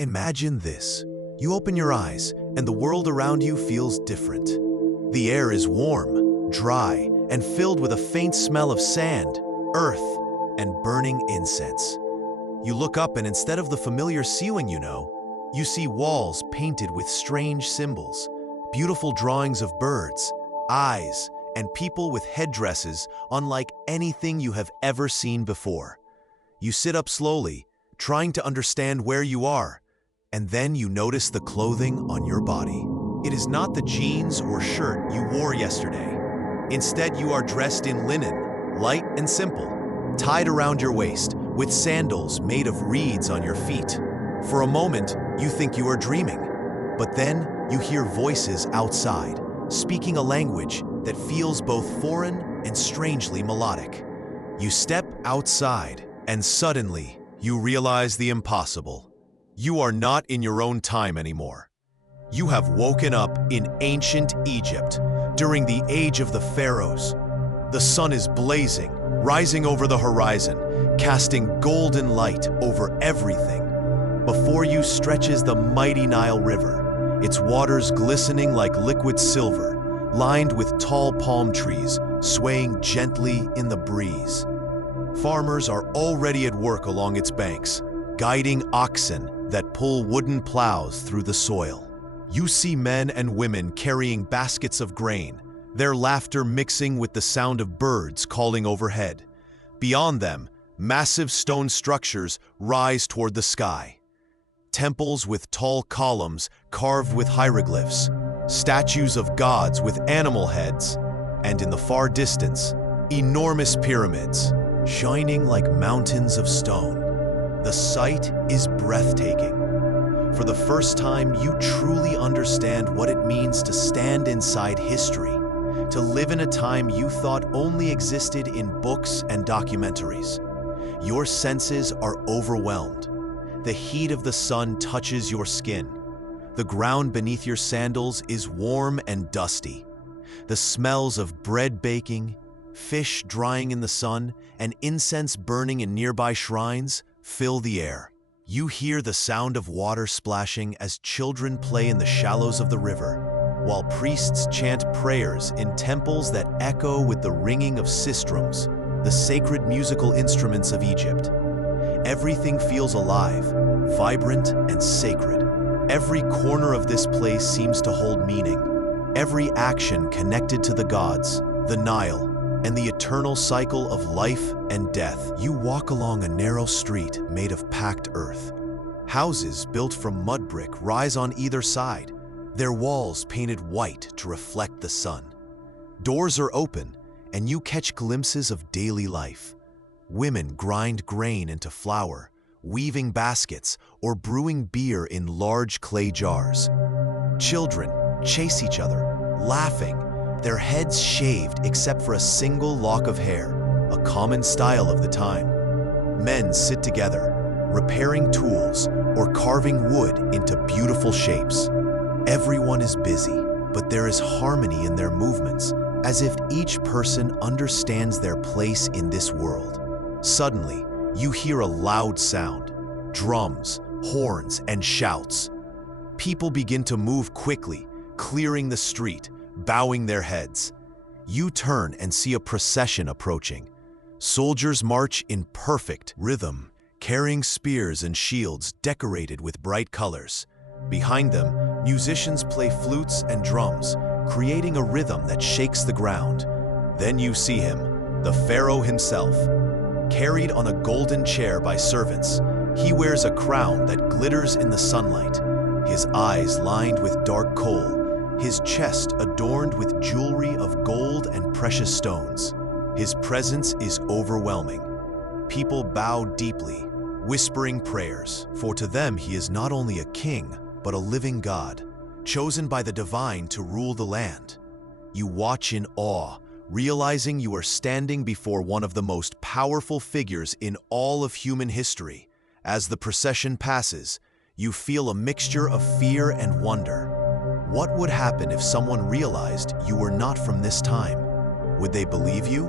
Imagine this. You open your eyes, and the world around you feels different. The air is warm, dry, and filled with a faint smell of sand, earth, and burning incense. You look up, and instead of the familiar ceiling you see walls painted with strange symbols, beautiful drawings of birds, eyes, and people with headdresses unlike anything you have ever seen before. You sit up slowly, trying to understand where you are, and then you notice the clothing on your body. It is not the jeans or shirt you wore yesterday. Instead, you are dressed in linen, light and simple, tied around your waist, with sandals made of reeds on your feet. For a moment, you think you are dreaming, but then you hear voices outside, speaking a language that feels both foreign and strangely melodic. You step outside, and suddenly, you realize the impossible. You are not in your own time anymore. You have woken up in ancient Egypt, during the age of the pharaohs. The sun is blazing, rising over the horizon, casting golden light over everything. Before you stretches the mighty Nile River, its waters glistening like liquid silver, lined with tall palm trees swaying gently in the breeze. Farmers are already at work along its banks, guiding oxen that pull wooden plows through the soil. You see men and women carrying baskets of grain, their laughter mixing with the sound of birds calling overhead. Beyond them, massive stone structures rise toward the sky. Temples with tall columns carved with hieroglyphs, statues of gods with animal heads, and in the far distance, enormous pyramids, shining like mountains of stone. The sight is breathtaking. For the first time, you truly understand what it means to stand inside history, to live in a time you thought only existed in books and documentaries. Your senses are overwhelmed. The heat of the sun touches your skin. The ground beneath your sandals is warm and dusty. The smells of bread baking, fish drying in the sun, and incense burning in nearby shrines fill the air. You hear the sound of water splashing as children play in the shallows of the river, while priests chant prayers in temples that echo with the ringing of sistrums, the sacred musical instruments of Egypt. Everything feels alive, vibrant, and sacred. Every corner of this place seems to hold meaning. Every action connected to the gods, the Nile, and the eternal cycle of life and death. You walk along a narrow street made of packed earth. Houses built from mud brick rise on either side, their walls painted white to reflect the sun. Doors are open, and you catch glimpses of daily life. Women grind grain into flour, weaving baskets, or brewing beer in large clay jars. Children chase each other, laughing, their heads shaved except for a single lock of hair, a common style of the time. Men sit together, repairing tools or carving wood into beautiful shapes. Everyone is busy, but there is harmony in their movements, as if each person understands their place in this world. Suddenly, you hear a loud sound, drums, horns, and shouts. People begin to move quickly, clearing the street, bowing their heads. You turn and see a procession approaching. Soldiers march in perfect rhythm, carrying spears and shields decorated with bright colors. Behind them, musicians play flutes and drums, creating a rhythm that shakes the ground. Then you see him, the Pharaoh himself. Carried on a golden chair by servants, he wears a crown that glitters in the sunlight, his eyes lined with dark kohl, his chest adorned with jewelry of gold and precious stones. His presence is overwhelming. People bow deeply, whispering prayers, for to them he is not only a king, but a living God, chosen by the divine to rule the land. You watch in awe, realizing you are standing before one of the most powerful figures in all of human history. As the procession passes, you feel a mixture of fear and wonder. What would happen if someone realized you were not from this time? Would they believe you?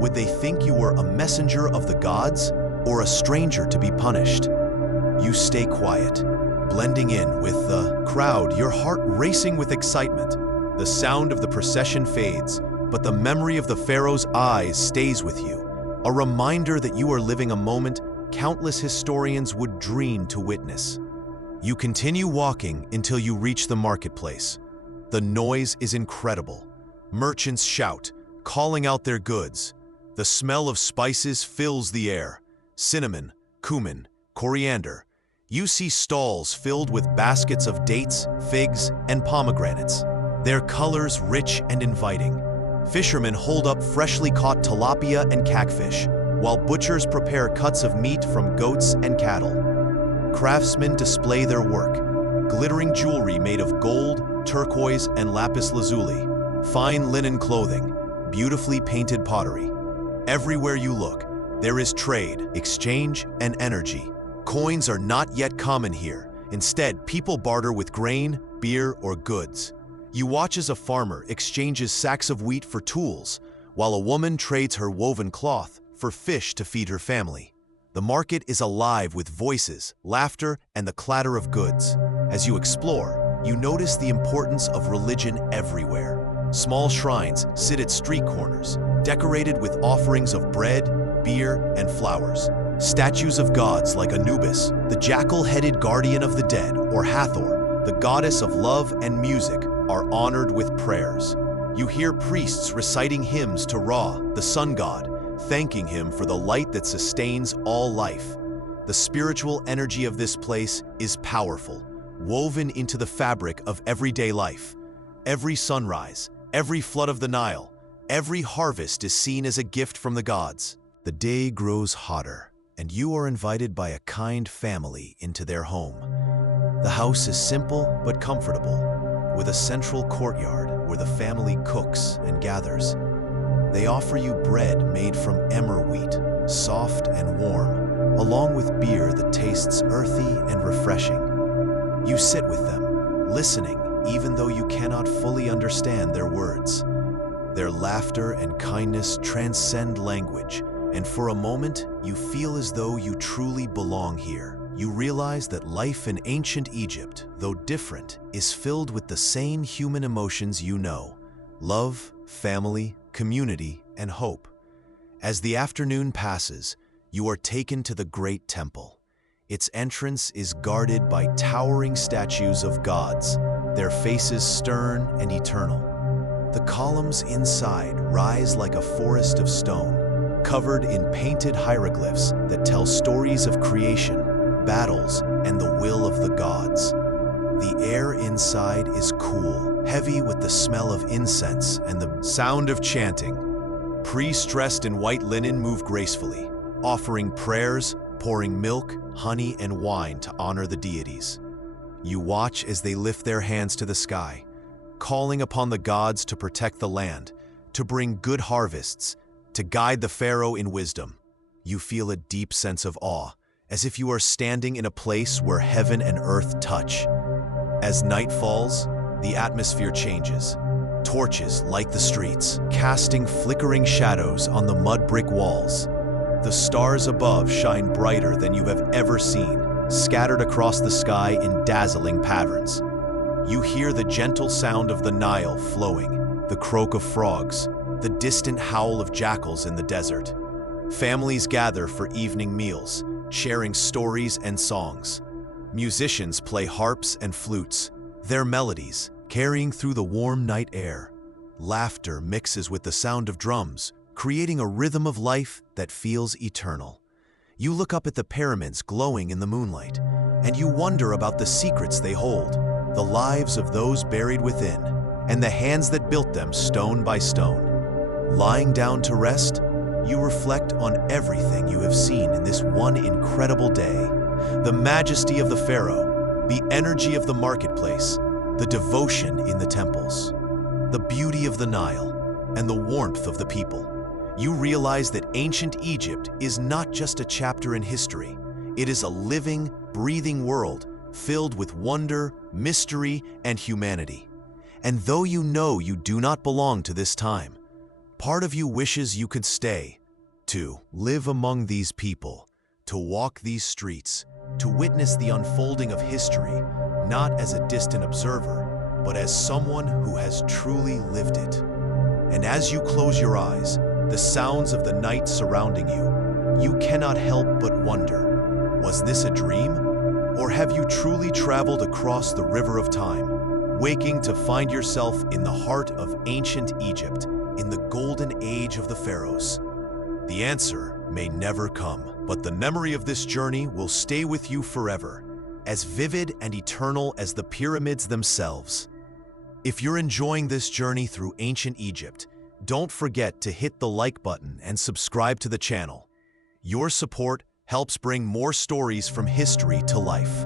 Would they think you were a messenger of the gods or a stranger to be punished? You stay quiet, blending in with the crowd, your heart racing with excitement. The sound of the procession fades, but the memory of the Pharaoh's eyes stays with you, a reminder that you are living a moment countless historians would dream to witness. You continue walking until you reach the marketplace. The noise is incredible. Merchants shout, calling out their goods. The smell of spices fills the air. Cinnamon, cumin, coriander. You see stalls filled with baskets of dates, figs, and pomegranates, their colors rich and inviting. Fishermen hold up freshly caught tilapia and catfish, while butchers prepare cuts of meat from goats and cattle. Craftsmen display their work, glittering jewelry made of gold, turquoise, and lapis lazuli, fine linen clothing, beautifully painted pottery. Everywhere you look, there is trade, exchange, and energy. Coins are not yet common here. Instead, people barter with grain, beer, or goods. You watch as a farmer exchanges sacks of wheat for tools, while a woman trades her woven cloth for fish to feed her family. The market is alive with voices, laughter, and the clatter of goods. As you explore, you notice the importance of religion everywhere. Small shrines sit at street corners, decorated with offerings of bread, beer, and flowers. Statues of gods like Anubis, the jackal-headed guardian of the dead, or Hathor, the goddess of love and music, are honored with prayers. You hear priests reciting hymns to Ra, the sun god, thanking him for the light that sustains all life. The spiritual energy of this place is powerful, woven into the fabric of everyday life. Every sunrise, every flood of the Nile, every harvest is seen as a gift from the gods. The day grows hotter, and you are invited by a kind family into their home. The house is simple but comfortable, with a central courtyard where the family cooks and gathers. They offer you bread made from emmer wheat, soft and warm, along with beer that tastes earthy and refreshing. You sit with them, listening even though you cannot fully understand their words. Their laughter and kindness transcend language, and for a moment, you feel as though you truly belong here. You realize that life in ancient Egypt, though different, is filled with the same human emotions you know: love, family, community, and hope. As the afternoon passes, you are taken to the great temple. Its entrance is guarded by towering statues of gods, their faces stern and eternal. The columns inside rise like a forest of stone, covered in painted hieroglyphs that tell stories of creation, battles, and the will of the gods. The air inside is cool, heavy with the smell of incense and the sound of chanting. Priests dressed in white linen move gracefully, offering prayers, pouring milk, honey, and wine to honor the deities. You watch as they lift their hands to the sky, calling upon the gods to protect the land, to bring good harvests, to guide the Pharaoh in wisdom. You feel a deep sense of awe, as if you are standing in a place where heaven and earth touch. As night falls, the atmosphere changes. Torches light the streets, casting flickering shadows on the mud brick walls. The stars above shine brighter than you have ever seen, scattered across the sky in dazzling patterns. You hear the gentle sound of the Nile flowing, the croak of frogs, the distant howl of jackals in the desert. Families gather for evening meals, sharing stories and songs. Musicians play harps and flutes, their melodies carrying through the warm night air. Laughter mixes with the sound of drums, creating a rhythm of life that feels eternal. You look up at the pyramids glowing in the moonlight, and you wonder about the secrets they hold, the lives of those buried within, and the hands that built them stone by stone. Lying down to rest, you reflect on everything you have seen in this one incredible day. The majesty of the Pharaoh, the energy of the marketplace, the devotion in the temples, the beauty of the Nile, and the warmth of the people. You realize that ancient Egypt is not just a chapter in history. It is a living, breathing world filled with wonder, mystery, and humanity. And though you know you do not belong to this time, part of you wishes you could stay, to live among these people, to walk these streets, to witness the unfolding of history, not as a distant observer, but as someone who has truly lived it. And as you close your eyes, the sounds of the night surrounding you, you cannot help but wonder, was this a dream? Or have you truly traveled across the river of time, waking to find yourself in the heart of ancient Egypt, in the golden age of the pharaohs? The answer may never come, but the memory of this journey will stay with you forever, as vivid and eternal as the pyramids themselves. If you're enjoying this journey through ancient Egypt, don't forget to hit the like button and subscribe to the channel. Your support helps bring more stories from history to life.